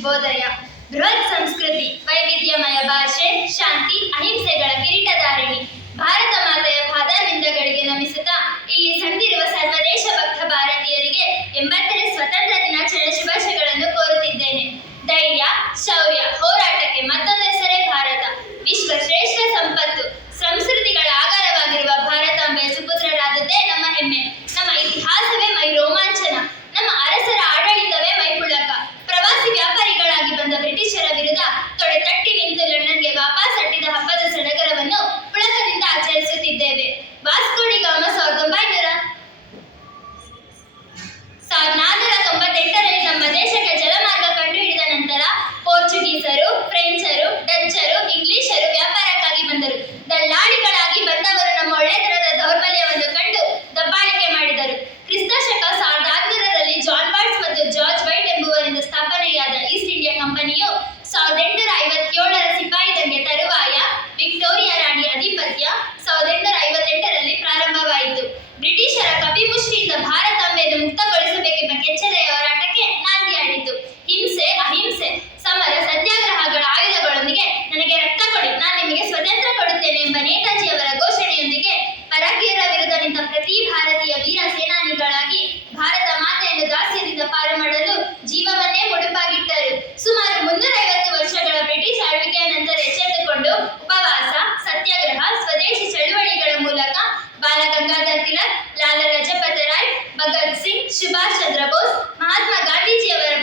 ಶುಭೋದಯ. ಬೃಹತ್ ಸಂಸ್ಕೃತಿ, ವೈವಿಧ್ಯಮಯ ಭಾಷೆ, ಶಾಂತಿ, ಅಹಿಂಸೆಗಳ ಕಿರೀಟಧಾರಿಣಿ ಭಾರತ ಮಾತೆಯ ಪಾದಾರವಿಂದಗಳಿಗೆ ನಮಿಸುತ್ತಾ ಇಲ್ಲಿ ಸಂದಿರುವ ಸರ್ವದೇಶ ಭಕ್ತ ಭಾರತೀಯರಿಗೆ 80ನೇ ಸ್ವತಂತ್ರ ದಿನಾಚರಣೆ ಶುಭಾಶಯಗಳನ್ನು ಕೋರುತ್ತಿದ್ದೇನೆ. ಧೈರ್ಯ, ಶೌರ್ಯ, ಹೋರಾಟಕ್ಕೆ ಮತ್ತೊಂದು ಹೆಸರೇ ಭಾರತ. ವಿಶ್ವ ಶ್ರೇಷ್ಠ ಸಂಪತ್ತು, ಸಂಸ್ಕೃತಿಗಳ ಆಗರವಾಗಿರುವ ಭಾರತಾಂಬೆಯ ಸುಪುತ್ರರಾದದ್ದೇ ನಮ್ಮ ಹೆಮ್ಮೆ. ನಮ್ಮ ಇತಿಹಾಸವೇ ಮೈ ರೋಮಾಂಚನ, ನಮ್ಮ ಅರಸರ ಆಡಳಿತವೇ ಮೈಪುಳಕ. ಪ್ರವಾಸಿ ವ್ಯಾಪಾರಿಗಳಾಗಿ ಬಂದ ಬ್ರಿಟಿಷರ ವಿರುದ್ಧ ತೊಡೆ ತಟ್ಟಿ ನಿಂತು ಲಂಡನ್ಗೆ ವಾಪಸ್ ಅಟ್ಟಿದ ಹಬ್ಬದ ಸಡಗರವನ್ನು ಪುಳಕದಿಂದ ಆಚರಿಸುತ್ತಿದ್ದೇವೆ. ವಾಸ್ಕೋ ಡಿ ಗಾಮ 1498ರಲ್ಲಿ ನಮ್ಮ ದೇಶಕ್ಕೆ ಜಲಮಾರ್ಗ ಕಂಡುಹಿಡಿದ ನಂತರ ಪೋರ್ಚುಗೀಸರು, ಫ್ರೆಂಚರು, ಡಚ್ಚರು, ಇಂಗ್ಲಿಷರು ವ್ಯಾಪಾರಕ್ಕಾಗಿ ಬಂದರು. ದಳ್ಳಾಳಿಗಳಾಗಿ ಬಂದವರು ನಮ್ಮ ಒಳ್ಳೆತನದ ದೌರ್ಬಲ್ಯವನ್ನು ಕಂಡು ದಬ್ಬಾಳಿಕೆ ಮಾಡಿದರು. ಕ್ರಿಸ್ತ ಶಕ 1600ರಲ್ಲಿ ಜಾನ್ ವಾಟ್ಸ್ ಮತ್ತು ಜಾರ್ಜ್ ವೈಟ್ ಎಂಬುವರಿಂದ ಸ್ಥಾಪನೆಯಾದ ಈಸ್ಟ್ ಇಂಡಿಯಾ ಕಂಪನಿಯು 1857ರ ಸಿಪಾಯಿ ದಂಗೆ ತರುವಾಯ ವಿಕ್ಟೋರಿಯಾ ರಾಣಿ ಅಧಿಪತ್ಯ 1858ರಲ್ಲಿ ಪ್ರಾರಂಭವಾಯಿತು. ಬ್ರಿಟಿಷರ ಕಪಿಮುಷ್ಟಿಯಿಂದ ಭಾರತಾಂಬೆಯನ್ನು ಮುಕ್ತಗೊಳಿಸಬೇಕೆಂಬ ಕೆಚ್ಚೆದೆಯ ಹೋರಾಟಕ್ಕೆ ನಾಂದಿಯಾಡಿತು. ಹಿಂಸೆ, ಅಹಿಂಸೆ, ಸಮರ, ಸತ್ಯಾಗ್ರಹಗಳ ಆಯುಧಗಳೊಂದಿಗೆ ನನಗೆ ರಕ್ತ ಕೊಡಿ, ನಾನು ನಿಮಗೆ ಸ್ವತಂತ್ರ ಕೊಡುತ್ತೇನೆ ಎಂಬ ನೇತಾಜಿಯವರ ಘೋಷಣೆಯೊಂದಿಗೆ ಪರಕೀಯರ ವಿರುದ್ಧ ನಿಂತ ಪ್ರತಿ ಭಾರತೀಯ ವೀರ ಸೇನಾನಿಗಳಾಗಿ ಭಾರತ ಮಾತೆಯನ್ನು ದಾಸ್ಯದಿಂದ ಪಾರು ಮಾಡಲು ಜೀವವನ್ನೇ ಮುಡುಪಾಗಿಟ್ಟರು. ಸುಮಾರು 350 ವರ್ಷಗಳ ಬ್ರಿಟಿಷ್ ಆಳ್ವಿಕೆಯ ನಂತರ ಎಚ್ಚೆತ್ತುಕೊಂಡು ಉಪವಾಸ, ಸತ್ಯಾಗ್ರಹ, ಸ್ವದೇಶಿ ಚಳುವಳಿಗಳ ಮೂಲಕ ಬಾಲ ಗಂಗಾಧರ್ ತಿಲಕ್, ಲಾಲಾ ಲಜಪತ್ ರಾಯ್, ಭಗತ್ ಸಿಂಗ್, ಸುಭಾಷ್ ಚಂದ್ರ ಬೋಸ್, ಮಹಾತ್ಮ ಗಾಂಧೀಜಿಯವರ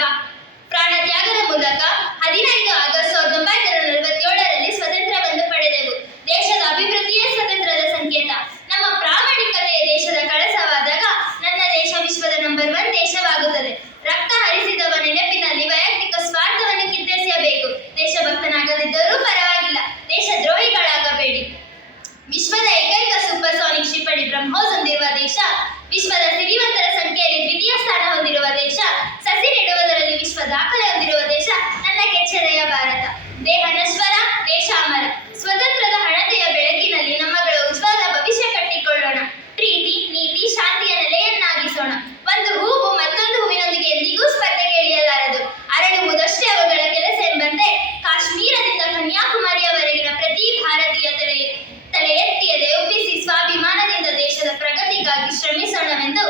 ಪ್ರಾಣ ತ್ಯಾಗದ ಮೂಲಕ 15 ಆಗಸ್ಟ್ 1947ರಲ್ಲಿ ಸ್ವತಂತ್ರವನ್ನು ಪಡೆದೆವು. ದೇಶದ ಅಭಿವೃದ್ಧಿಯೇ ಸ್ವತಂತ್ರದ ಸಂಕೇತ. ನಮ್ಮ ಪ್ರಾಮಾಣಿಕತೆಯ ದೇಶದ ಕಳಸವಾದಾಗ ನನ್ನ ದೇಶ ವಿಶ್ವದ ನಂಬರ್ 1 ದೇಶವಾಗುತ್ತದೆ. ರಕ್ತ ಹರಿಸಿದವ ನೆನಪಿನಲ್ಲಿ ವೈಯಕ್ತಿಕ ಸ್ವಾರ್ಥವನ್ನು ಕಿತ್ತೆಸೆಯಬೇಕು. ದೇಶಭಕ್ತನಾಗದಿದ್ದರೂ ಪರವಾಗಿಲ್ಲ, ದೇಶದ್ರೋಹಿಗಳಾಗಬೇಡಿ. ವಿಶ್ವದ ಏಕೈಕ ಸೂಪರ್ಸಾನಿಕ್ ಕ್ಷಿಪಣಿ ಬ್ರಹ್ಮೋಸ್ ಹೊಂದಿರುವ ದೇಶ, ವಿಶ್ವದ ಸಿರಿವಂತರ ಸಂಖ್ಯೆಯಲ್ಲಿ ದ್ವಿತೀಯ ಸ್ಥಾನ ಹೊಂದಿರುವ ದೇಶ, ಸಸಿ ನೆಡುವುದರಲ್ಲಿ ವಿಶ್ವ ದಾಖಲೆ ಹೊಂದಿರುವ ದೇಶ ನನ್ನ ಕೆಚ್ಚೆದೆಯ ಭಾರತ. ದೇಹ ನಶ್ವರ, ದೇಶ ಅಮರ. ಸ್ವತಂತ್ರದ ಹಣತೆಯ ಬೆಳಕಿನಲ್ಲಿ ನಮ್ಮಗಳ ಉಜ್ವಲ ಭವಿಷ್ಯ ಕಟ್ಟಿಕೊಳ್ಳೋಣ. ಪ್ರೀತಿ, ನೀತಿ, ಶಾಂತಿಯ ನೆಲೆಯನ್ನಾಗಿಸೋಣ. ಒಂದು ಹೂವು ಮತ್ತೊಂದು ಹೂವಿನೊಂದಿಗೆ ಎಂದಿಗೂ ಸ್ಪರ್ಧೆಗೆ ಇಳಿಯಲಾರದು, ಅರಳುವುದಷ್ಟೇ ಅವುಗಳ ಕೆಲಸ ಎಂಬಂತೆ ಕಾಶ್ಮೀರದಿಂದ ಕನ್ಯಾಕುಮಾರಿಯವರೆಗಿನ ಪ್ರತಿ ಭಾರತೀಯ ತಲೆ ಎತ್ತಿ ಎದೆ ಉಬ್ಬಿಸಿ ಸ್ವಾಭಿಮಾನದಿಂದ ದೇಶದ ಪ್ರಗತಿಗಾಗಿ ಶ್ರಮಿಸೋಣವೆಂದು